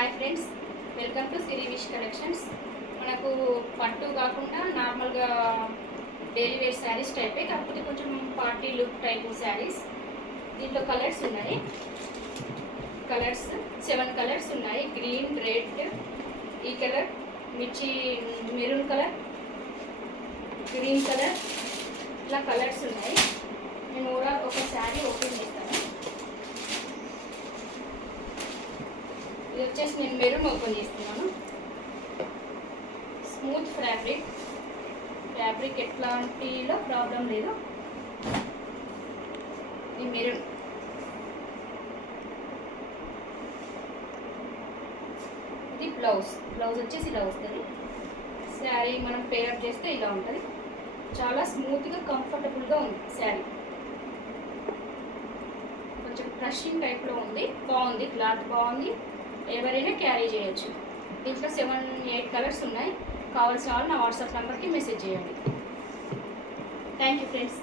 Hi friends, welcome to Siri wish collections. మనకు పట్టు కాకుండా నార్మల్గా డైలీ వేర్ శారీస్ టైపే, కాకపోతే కొంచెం పార్టీ లుక్ టైపు శారీస్. దీంట్లో కలర్స్ ఉన్నాయి. 7 కలర్స్ ఉన్నాయి. గ్రీన్, రెడ్, ఈ కలర్, మిర్చి మెరూన్ కలర్, గ్రీన్ కలర్, ఇలా కలర్స్ ఉన్నాయి. నేను ఓవరాల్ ఒక శారీ ఓపెన్ చేస్తాను. ఇది వచ్చేసి నేను మెరూన్ ఓపెన్ చేస్తున్నాను. స్మూత్ ఫ్యాబ్రిక్ ఎట్లాంటిలో ప్రాబ్లం లేదు. ఈ మెరూన్, ఇది బ్లౌజ్ వచ్చేసి ఇలా వస్తుంది. శారీ మనం పేరప్ చేస్తే ఇలా ఉంటుంది. చాలా స్మూత్గా కంఫర్టబుల్గా ఉంది శారీ. కొంచెం క్రషింగ్ టైప్లో ఉంది. బాగుంది, క్లాత్ బాగుంది, ఎవరైనా క్యారీ చేయొచ్చు. దీంట్లో 7-8 కలర్స్ ఉన్నాయి. కావాల్సిన వాళ్ళు నా వాట్సాప్ నెంబర్కి మెసేజ్ చేయండి. Thank you friends.